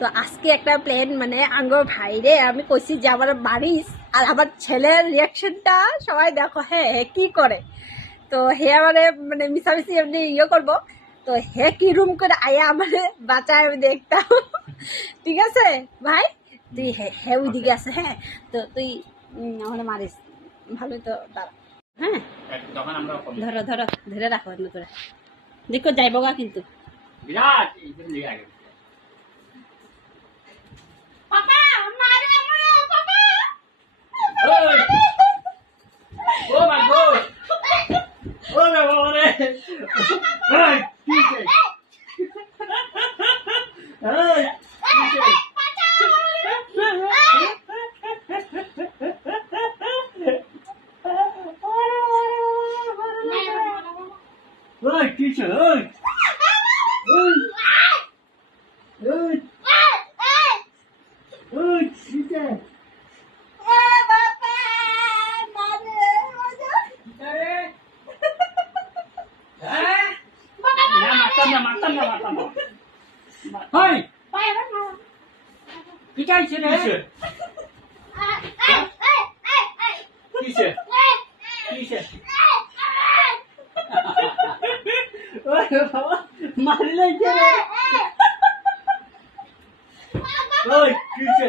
তো আজকে একটা প্ল্যান মানে আঙ্গর ভাইরে আমি কইছি যে আমার বাড়িস আর আমার ছেলের রিয়াকশনটা সবাই দেখো হ্যাঁ কি করে। তো হে আমারে মানে মিশামিশি এমনি ইয়ে করবো। তো হে কি রুম করে আয়া আমারে বাঁচায় আমি দেখতাম। ঠিক আছে ভাই, তুই হে ওইদিকে আছে। হ্যাঁ, তো তুই আমাকে মারিস ভালোই তো দাঁড়া। হ্যাঁ ধরো ধরো ধরে রাখো এমনি করে দেখো যাইব গা কিন্তু বিরাট পাপা মারে আমারে পাপা ও মাই গড ও মে বাবারে এই কিছে এই কিছে ওই কিছে ওই ওই ওই কিছে Hey! Cái chai trên đấy. Kisze. Kisze. Ôi বাবা মারি লাগছে রে। ওই কিছে?